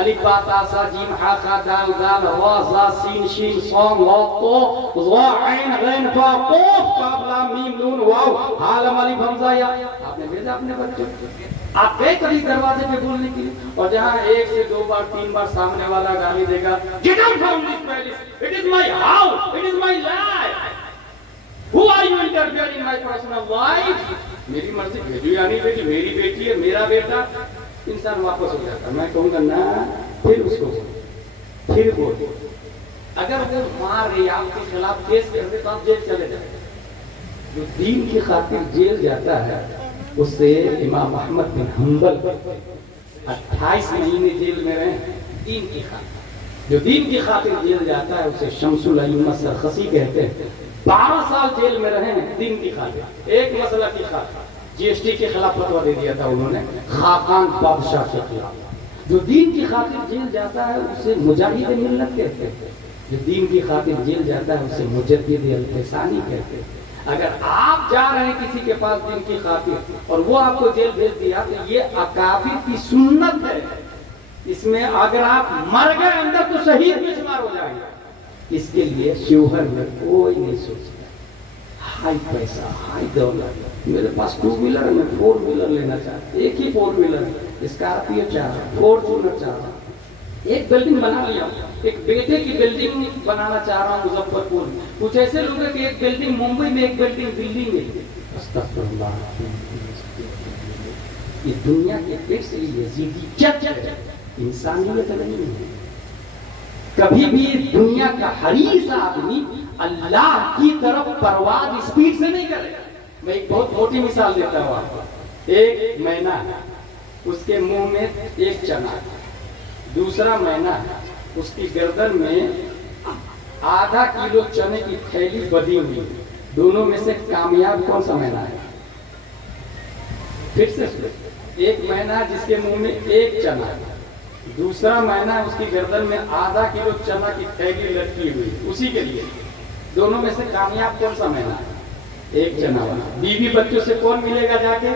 الف با تا سا جیم ہا خا دال دال را زا سین شین صاد وا تو ظا عین غین فا قاف کاف لام میم نون واو ہا لام الف حمزہ یا. آپ نے بھیجا اپنے بچے کو؟ آپ گئے کبھی دروازے پہ بولنے کے لیے؟ اور جہاں ایک سے دو بار تین بار سامنے والا گالی دے گا get out from this palace, it is my house, it is my life, who are you interfering in my personal life. میری مرضی بھیجو یا نہیں بھیجو، میری بیٹی ہے میرا بیٹا. انسان واپس ہو جاتا ہے. میں کہوں گا نا پھر اس کو پھر بول. اگر وہ مار رہی آپ کے خلاف کیس کر دے تو آپ جیل چلے جائیں. جو دین کی خاطر جیل جاتا ہے اس سے امام احمد بن حنبل 28 مہینے جیل میں رہے دین کی خاطر. جو دین کی خاطر جیل جاتا ہے اسے شمس الائمہ سرخسی کہتے ہیں. 12 سال جیل میں رہے ہیں دین کی خاطر، ایک مسئلہ کی خاطر. جی ایس ٹی کے خلاف فتویٰ دے دیا تھا انہوں نے، خاقان بادشاہ کے خلاف. جو دین کی خاطر جیل جاتا ہے اسے مجاہد ملت کہتے ہیں. جو دین کی خاطر جیل جاتا ہے اسے مجدد الفسانی کہتے ہیں. اگر آپ جا رہے ہیں کسی کے پاس دین کی خاطر اور وہ آپ کو جیل بھیج دیا تو یہ اکابر کی سنت ہے. اس میں اگر آپ مر گئے اندر تو شہید بھی شمار ہو جائیں گے. اس کے لیے شوہر میں کوئی نہیں سوچتا ہائی پیسہ ہائی دولت. میرے پاس 2 ویلر ہے، میں 4 ویلر لینا چاہتا ہوں. ایک ہی 4 ویلر اسکارپیو چاہ رہا ہوں، فورچونر چاہ رہا ہوں. ایک بلڈنگ بنا لیا، ایک بیٹے کی بلڈنگ بنانا چاہ رہا ہوں مظفر پور میں. کچھ ایسے لوگ ہیں کہ ایک بلڈنگ ممبئی میں، ایک بلڈنگ دلی میں. استغفر اللہ. یہ دنیا کے پیٹ سے یزیدیت ہے، انسانیت نہیں ہے. کبھی بھی دنیا کا حریص آدمی اللہ کی طرف پرواز اسپیڈ سے نہیں کرے. میں ایک بہت موٹی مثال دیتا ہوں آپ کو. ایک مینا ہے، اس کے منہ میں ایک چنا ہے. دوسرا مینا ہے، اس کی گردن میں آدھا کلو چنے کی تھیلی بدی ہوئی. دونوں میں سے کامیاب کون سا مینا ہے؟ پھر سے ایک مینا جس کے منہ میں ایک چنا ہے، دوسرا مینا اس کی گردن میں آدھا کلو چنا کی تھیلی لٹکی ہوئی. اسی کے لیے دونوں میں سے کامیاب کون سا مینا ہے؟ ایک چنا والا. بیوی بچوں سے کون ملے گا جا کے؟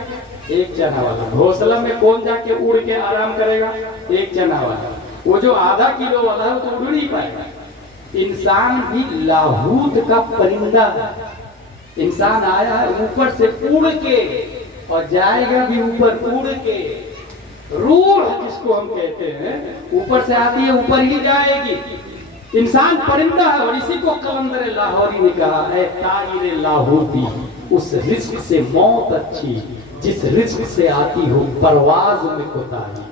ایک چنا والا. گھونسلہ میں کون جا کے اڑ کے آرام کرے گا؟ ایک چنا والا. وہ جو آدھا کلو والا ہے وہ تو اڑ نہیں پائے گا. انسان بھی لاہوت کا پرندہ ہے. انسان آیا ہے اوپر سے اڑ کے اور جائے گا بھی اوپر اڑ کے. روح جس کو ہم کہتے ہیں اوپر سے آتی ہے اوپر ہی جائے گی. انسان پرندہ ہے اور اسی کو قلندر لاہوری نے کہا اے طائر لاہوری، اس رزق سے موت اچھی جس رزق سے آتی ہو پرواز میں کوتاہی.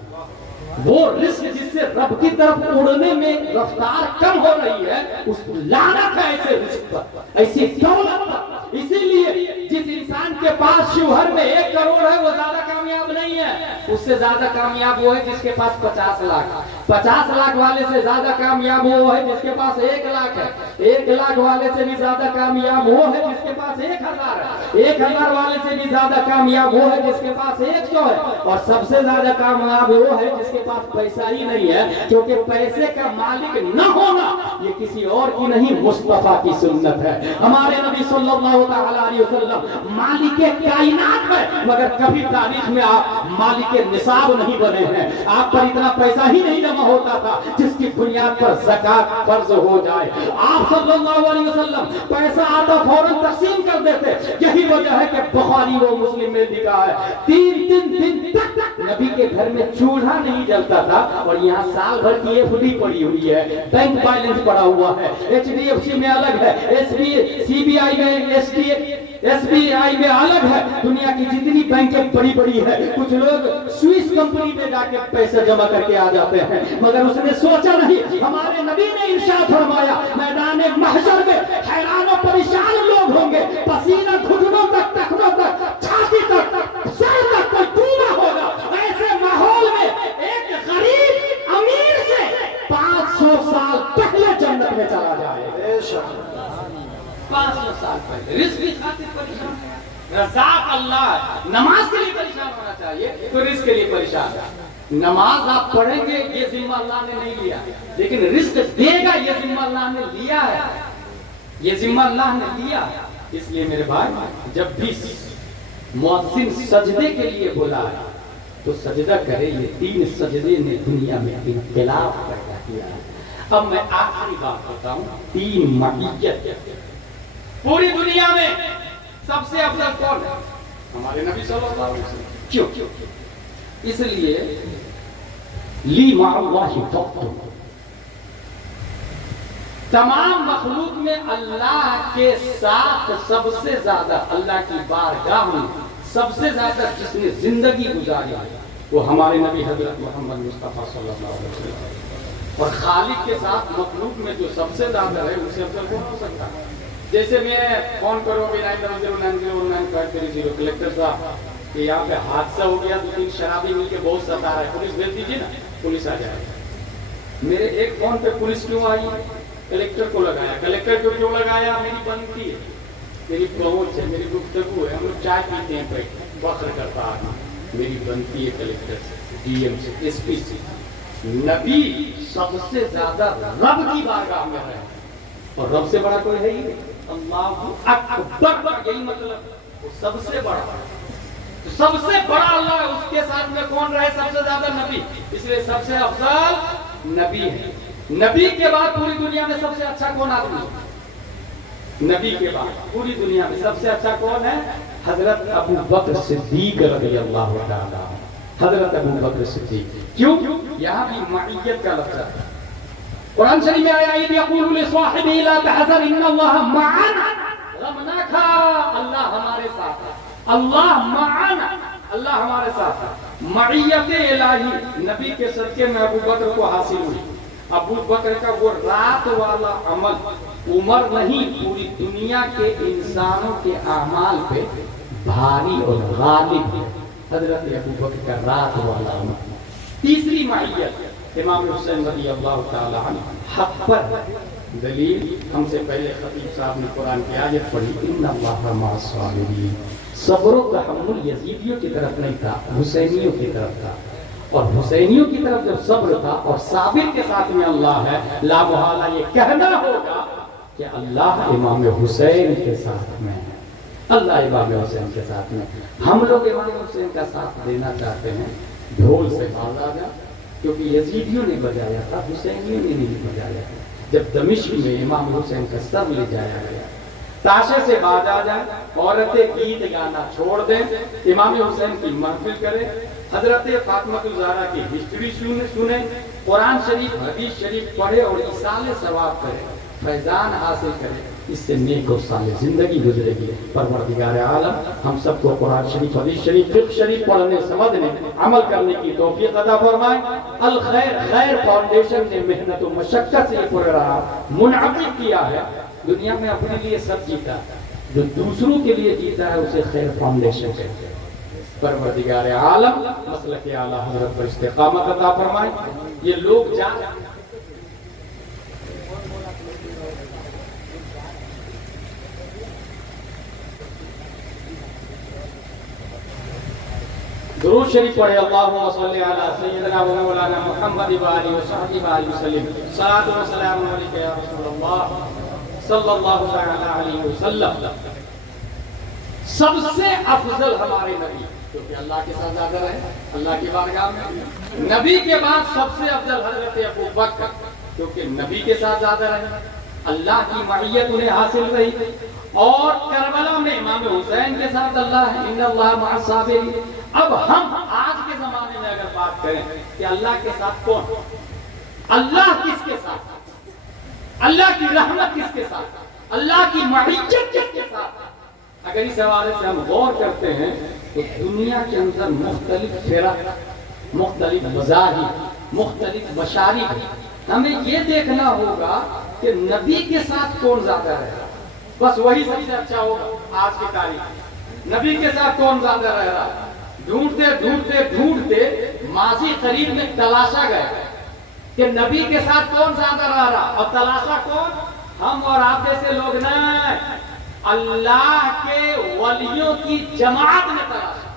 وہ رزق جس سے رب کی طرف اڑنے میں رفتار کم ہو رہی ہے اس لعنت ہے ایسے رزق پر، ایسی دولت پر. اسی لیے جس انسان کے پاس شوہر میں 1 کروڑ ہے وہ زیادہ کامیاب نہیں ہے. اس سے زیادہ کامیاب وہ ہے جس کے پاس 50 لاکھ. 50 لاکھ والے سے زیادہ کامیاب وہ ہے جس کے پاس 1 لاکھ ہے. 1 لاکھ والے سے بھی زیادہ کامیاب وہ ہے جس کے پاس 1000 ہے. 1000 والے سے بھی زیادہ کامیاب وہ ہے جس کے پاس 100 ہے. اور سب سے زیادہ کامیاب وہ ہے جس کے پاس پیسہ ہی نہیں ہے، کیونکہ پیسے کا مالک نہ ہونا یہ کسی اور کی نہیں مصطفیٰ کی سنت ہے. ہمارے نبی صلی اللہ علیہ وسلم مالک کائنات ہے، مگر کبھی تاریخ میں آپ مالک نصاب نہیں بنے ہیں. آپ پر اتنا پیسہ ہی نہیں جمع ہوتا تھا جس کی بنیاد پر زکات فرض ہو جائے. آپ صلی اللہ علیہ وسلم پیسہ آتا فوراً تقسیم کر دیتے. یہی وجہ ہے کہ بخاری و مسلم میں لکھا ہے 3 دن تک نبی کے گھر میں چولہا نہیں جلتا تھا. اور یہاں سال بھر کی ایف ڈی پڑی ہوئی ہے، بینک بیلنس پڑا ہوا ہے. HDFC میں الگ ہے، CBI میں SBI میں الگ ہے. دنیا کی جتنی بینکیں بڑی بڑی ہے، کچھ لوگ سوئس کمپنی میں جا کے پیسے جمع کر کے آ جاتے ہیں. مگر اس نے سوچا نہیں. ہمارے نبی نے ارشاد فرمایا میدان محشر میں حیران و پریشان لوگ ہوں گے، پسینہ گھٹنوں تک، ٹخنوں تک، چھاتی تک، سر تک کوئی ڈوبا ہوگا. ایسے ماحول میں ایک غریب امیر سے 500 سال پہلے جنت میں چلا جائے. 500 سال پہلے رزق کی خاطر پریشان ہے. رزاق اللہ. نماز کے لیے پریشان ہونا چاہیے تو رزق کے لیے پریشان ہے. نماز آپ پڑھیں گے یہ ذمہ اللہ نے نہیں لیا، لیکن رزق دے گا یہ ذمہ اللہ نے لیا ہے. یہ ذمہ اللہ نے لیا. اس لیے میرے بھائی جب بھی مؤذن سجدے کے لیے بولا ہے تو سجدہ کرے. یہ 3 سجدے نے دنیا میں انقلاب پیدا کیا ہے. اب میں آخری بات بتاؤں. 3 معیت پوری دنیا میں سب سے افضل کون ہے؟ ہمارے نبی صلی اللہ علیہ وسلم. کیوں؟ اس لیے لی مع اللہ وقت. تمام مخلوق میں اللہ کے ساتھ سب سے زیادہ اللہ کی بارگاہ میں سب سے زیادہ جس نے زندگی گزاری وہ ہمارے نبی حضرت محمد مصطفیٰ صلی اللہ علیہ وسلم. اور خالق کے ساتھ مخلوق میں جو سب سے زیادہ ہے اسے افضل کون ہو سکتا ہے؟ جیسے میں فون کرو بھی 9009095330 کلیکٹر صاحب کہ یہاں پہ حادثہ ہو گیا, 2-3 شرابی مل کے بہت ستا رہا ہے, پولیس بھیج دیجیے نا, پولیس آ جائے. میرے ایک فون پہ پولیس کیوں آئی؟ کلیکٹر کو لگایا. کلیکٹر کو کیوں لگایا؟ میری بنتی ہے, میری پہنچ ہے, میری گفتگو ہے, ہم لوگ چائے پیتے ہیں پہ فخر کرتا آدمی, میری بنتی ہے کلیکٹر سے, ڈی ایم سے, ایس پی سے. نبی سب سے زیادہ رب کی بارگاہ میں ہے, اور رب سے بڑا کوئی ہے ہی نہیں. اللہ اکبر, یہی مطلب وہ سب سے بڑا, سب سے بڑا اللہ ہے. اس کے ساتھ میں کون رہے؟ سب سے زیادہ نبی. اس لیے سب سے افضل نبی ہے. نبی کے بعد پوری دنیا میں سب سے اچھا کون آدمی ہے؟ نبی کے بعد پوری دنیا میں سب سے اچھا کون ہے؟ حضرت ابو بکر صدیق رضی اللہ تعالی. حضرت ابو بکر صدیق. کیوں؟ یہاں بھی معیت کا لفظ ہے. قرآن شریف میں آیا اذ یقول لصاحبہ لا تحزن ان اللہ معنا. غم نہ کھا, اللہ ہمارے ساتھ ہے. اللہ معنا, اللہ ہمارے ساتھ ہے. معیت الہی نبی کے صدقے میں ابو بکر کو حاصل ہوئی. ابو بکر کا وہ رات والا عمل عمر نہیں, پوری دنیا کے انسانوں کے اعمال پہ بھاری اور غالب ہے. حضرت ابو بکر کا رات والا عمل. تیسری معیت امام حسین رضی اللہ تعالی عنہ حق پر. دلیل ہم سے پہلے خطیب صاحب نے قرآن کی آیت پڑھی ان اللہ مع الصابرین. صبر و تحمل یزیدیوں کی طرف نہیں تھا, حسینیوں کی طرف تھا. اور حسینیوں کی طرف جو صبر تھا اور صابر کے ساتھ میں اللہ ہے. لا محالہ یہ کہنا ہوگا کہ اللہ امام حسین کے ساتھ میں ہے, اللہ امام حسین کے ساتھ میں. ہم لوگ امام حسین کا ساتھ دینا چاہتے ہیں, ڈھول سے باز آ جا, کیونکہ یزیدیوں نے بجایا تھا, حسینیوں نے نہیں بجایا تھا. جب دمشق میں امام حسین کا سر لے جایا گیا, تاشے سے باز آ جائے, عورتیں گیت گانا چھوڑ دیں, امام حسین کی محفل کرے, حضرت فاطمہ الزہرا کی ہسٹری سنیں, قرآن شریف حدیث شریف پڑھے اور ایصال ثواب کرے, فیضان حاصل کرے, اس سے نیک اور صالح زندگی گزرے گی. پروردگار عالم ہم سب کو قرآن شریف, حدیث شریف, فقہ شریف پڑھنے, سمجھنے, عمل کرنے کی توفیق عطا فرمائے. الخیر خیر فاؤنڈیشن نے محنت و مشقت سے یہ پروگرام منعقد کیا ہے. دنیا میں اپنے لیے سب جیتا, جو دوسروں کے لیے جیتا ہے اسے خیر فاؤنڈیشن کہتے ہیں. پروردگار عالم مسلک اعلیٰ حضرت پر استقامت عطا فرمائے. یہ لوگ درود شریف پڑھے. اللہم صلی علی سیدنا و مولانا محمد و آلہ و صحبہ وسلم. صلاۃ و سلام علیک یا رسول اللہ صلی اللہ علیہ وسلم. سب سے افضل ہمارے نبی, کیونکہ اللہ کے ساتھ زیادہ رہے اللہ کی بارگاہ میں. نبی کے بعد سب سے افضل حضرت ابو بکر, کیونکہ نبی کے ساتھ زیادہ رہے, اللہ کی معیت انہیں حاصل رہی. اور کربلا میں امام حسین کے ساتھ اللہ ہے, ان اللہ مع الصابرین. اب ہم آج کے زمانے میں اگر بات کریں کہ اللہ کے ساتھ کون, اللہ کس کے ساتھ, اللہ کی رحمت کس کے ساتھ, اللہ کی معیت کس کے ساتھ, اگر اس حوالے سے ہم غور کرتے ہیں تو دنیا کے اندر مختلف فرق, مختلف مذاہب, مختلف مشارق. ہمیں یہ دیکھنا ہوگا کہ نبی کے ساتھ کون زیادہ رہے گا, بس وہی سب سے اچھا ہوگا آج کی تاریخ. نبی کے ساتھ کون زیادہ رہ رہا, ڈھونڈتے ڈھونڈتے ڈھونڈتے ماضی قریب میں تلاشا گیا کہ نبی کے ساتھ کون زیادہ رہ رہا, اور تلاشا کون, ہم اور آپ جیسے لوگ نہیں, اللہ کے ولیوں کی جماعت نے تلاشا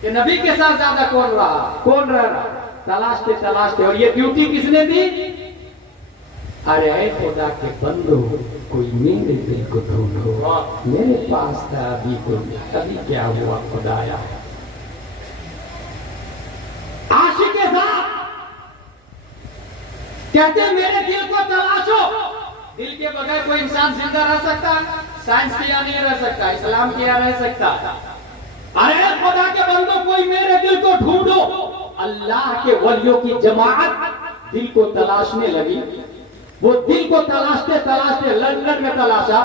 کہ نبی کے ساتھ زیادہ کون رہا, کون رہ رہا. تلاشتے تلاشتے, اور یہ ڈیوٹی کس نے دی, ارے اے خدا کے بندو کوئی میرے دل کو ڈھونڈو, میرے پاس تھا ابھی کوئی, ابھی کیا ہوا خدایا. کہتے ہیں میرے دل کو تلاشو. دل کے بغیر کوئی انسان زندہ رہ سکتا ہے؟ سائنس کیا نہیں رہ سکتا, اسلام کیا رہ سکتا. ارے خدا کے بندو کوئی میرے دل کو ڈھونڈو. اللہ کے ولیوں کی جماعت دل کو تلاشنے لگی. وہ دل کو تلاشتے تلاشتے لندن میں تلاشا,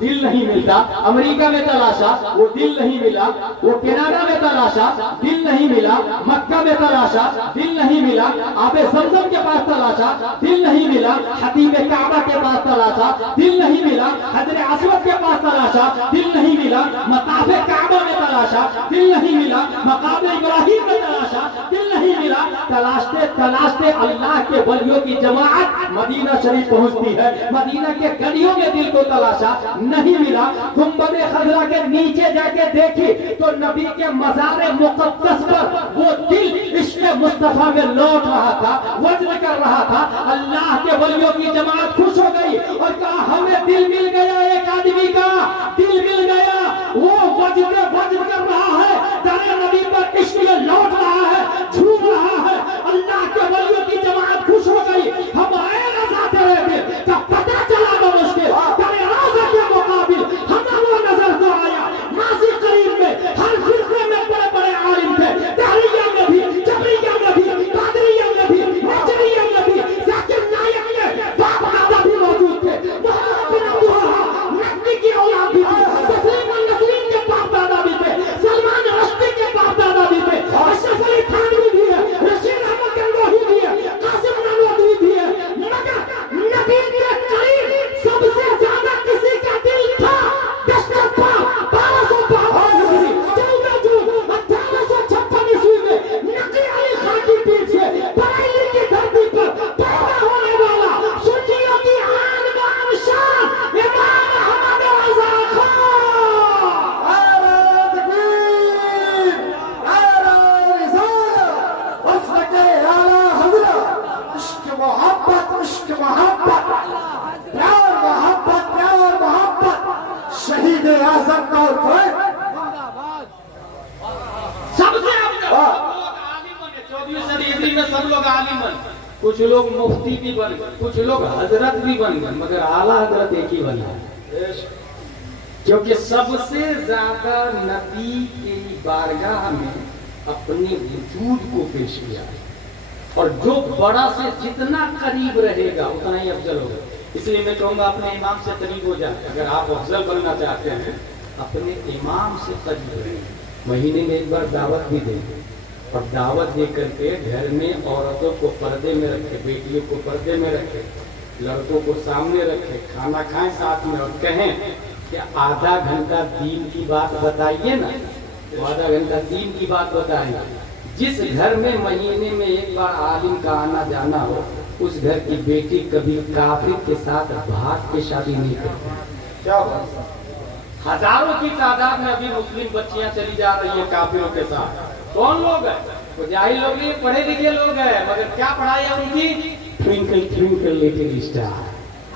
دل نہیں ملتا. امریکہ میں تلاشا, وہ دل نہیں ملا. وہ کینیڈا میں تلاشا, دل نہیں ملا. مکہ میں تلاشا, دل نہیں ملا. آب زمزم کے پاس تلاشا, دل نہیں ملا. حتیم کعبہ کے پاس تلاشا, دل نہیں ملا. حجر اسود کے پاس تلاشا, دل نہیں ملا. مطاف کعبہ میں تلاشا, دل نہیں ملا. مقام ابراہیم میں تلاشا, دل نہیں ملا. تلاشتے تلاشتے اللہ کے ولیوں کی جماعت مدینہ شریف پہنچتی ہے. مدینہ کے گلیوں میں دل کو تلاشا, نہیں ملا. گنبد خضرا کے نیچے جا کے دیکھی تو نبی کے مزار مقدس پر وہ دل عشق مصطفیٰ میں لوٹ رہا تھا, وجد کر رہا تھا. اللہ کے ولیوں کی جماعت خوش ہو گئی اور کہا ہمیں دل مل گیا, ایک آدمی کا دل مل گیا. وہ وجد کر رہا ہے, در نبی پر عشق لوٹ رہا ہے, جھوم رہا ہے. اللہ کے ولیوں کی جماعت خوش ہو گئی. ہم آئے رضا تیرے دل کا پتہ چلا دو مشکل تیرے روزہ کے مقابل ہمیں وہ نظر تو آیا. ماضی قریب میں ہر فرقے میں بڑے بڑے عالم تھے, تحریہ میں بھی, جبریہ میں بھی, قادریہ میں بھی, نجریہ میں بھی, ذاکر نائک میں باپ دادا بھی موجود تھے. محمد بن عبدالوہاب نجمی کی اولاد بھی تھی, تسلیم النسرین کے باپ دادا بھی تھے, سلمان رشدی کے باپ دادا بھی تھے, اشرف علی تھانوی بھی ہے, رشید احمد گنگوہی بھی ہے, قاسم نانوتوی بھی ہے. مگر نبی کے قریب سب سے زیادہ کسی کا دل تھا دشت پاک 1252 ہجری 14 جون 1856 عیسوی میں نقی علی خان کی پیٹھ سے بریلی کی دھرتی پر پیدا ہونے والا سنیوں کی آن بان شان امام محمد رضا خان. نعرہ تکبیر, نعرہ رسالت, مسلک اعلیٰ حضرت. عشق محبت, عشق محبت, پیار محبت, پیار محبت. شہید اعظم کا الفت. سب سے افضل لوگ عالم بنے. 24ویں صدی ہجری میں سب لوگ عالم بنے. کچھ لوگ مفتی بھی بن گئے, کچھ لوگ حضرت بھی بن گئے, مگر اعلیٰ حضرت ایک ہی بنا. کیونکہ سب سے زیادہ نبی کی بارگاہ میں اپنے وجود کو پیش کیا ہے, اور جو بڑا سے جتنا قریب رہے گا اتنا ہی افضل ہوگا. اس لیے میں کہوں گا اپنے امام سے قریب ہو جائے. اگر آپ افضل بننا چاہتے ہیں اپنے امام سے قریب رہیں. مہینے میں ایک بار دعوت بھی دیں, اور دعوت دے کر کے گھر میں عورتوں کو پردے میں رکھے, بیٹیوں کو پردے میں رکھے, لڑکوں کو سامنے رکھے, کھانا کھائیں ساتھ میں, اور کہیں کہ آدھا گھنٹہ دین کی بات بتائیے نا, تو آدھا گھنٹہ دین کی بات بتائیں. جس گھر میں مہینے میں ایک بار عالم کا آنا جانا ہو, اس گھر کی بیٹی کبھی کافر کے ساتھ بھاگ کے شادی نہیں کرتی. کیا بات ہے. ہزاروں کی تعداد میں ابھی مسلم بچیاں چلی جا رہی ہیں کافروں کے ساتھ. کون لوگ ہیں؟ وہ جاہل لوگ نہیں, پڑھے لکھے لوگ ہیں, مگر کیا پڑھائی ہے ان کی؟ Twinkle twinkle little star,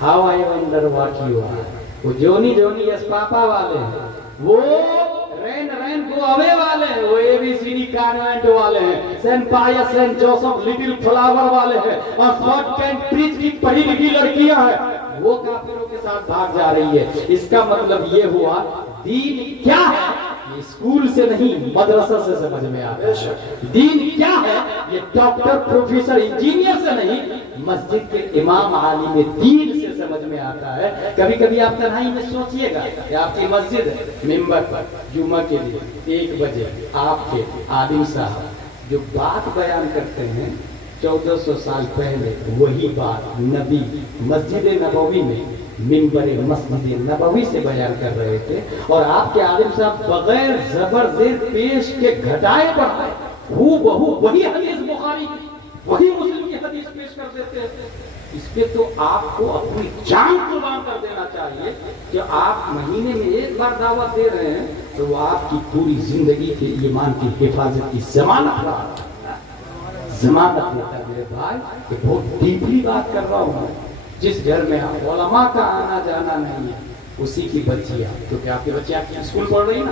how I wonder what you are. وہ جونی جونی یس پاپا والے ہیں, وہ رین رین گو اوے والے ہیں, وہ اے بی سی ڈی کانوینٹ والے ہیں, سینٹ پائس سینٹ جوسف لٹل فلاور والے ہیں, اور فورٹ کیمبرج کی پڑھی لکھی لڑکیاں ہیں, وہ کافروں کے ساتھ بھاگ جا رہی ہے. اس کا مطلب یہ ہوا دین کیا ہے یہ اسکول سے نہیں مدرسہ سے سمجھ میں آتا ہے. دین کیا ہے یہ ڈاکٹر پروفیسر انجینئر سے نہیں, مسجد کے امام عالم دین سے سمجھ میں آتا ہے. کبھی کبھی آپ تنہائی میں سوچئے گا کہ آپ کی مسجد ہے, ممبر پر جمعہ کے لیے 1 بجے آپ کے عالم صاحب جو بات بیان کرتے ہیں 1400 سال پہلے, وہی بات نبی مسجد نبوی میں منبر مسجد نبوی سے بیان کر رہے تھے, اور آپ کے عالم صاحب بغیر زبر زیر پیش کے گھٹائے بڑھائے ہو بہو وہی حدیث بخاری وہی مسلم کی حدیث پیش کر دیتے ہیں. اس پہ تو آپ کو اپنی جان قربان کر دینا چاہیے کہ آپ مہینے میں ایک بار دعوت دے رہے ہیں, تو وہ آپ کی پوری زندگی کے ایمان کی حفاظت کی ضمانت رہا ہے. ضمانت ہوتا ہے میرے بھائی, کہ بہت ڈیپلی بات کر رہا ہوں. جس گھر میں علماء کا آنا جانا نہیں ہے اسی کی بچیاں, کیونکہ آپ کی بچیاں اسکول پڑھ رہی نا,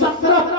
17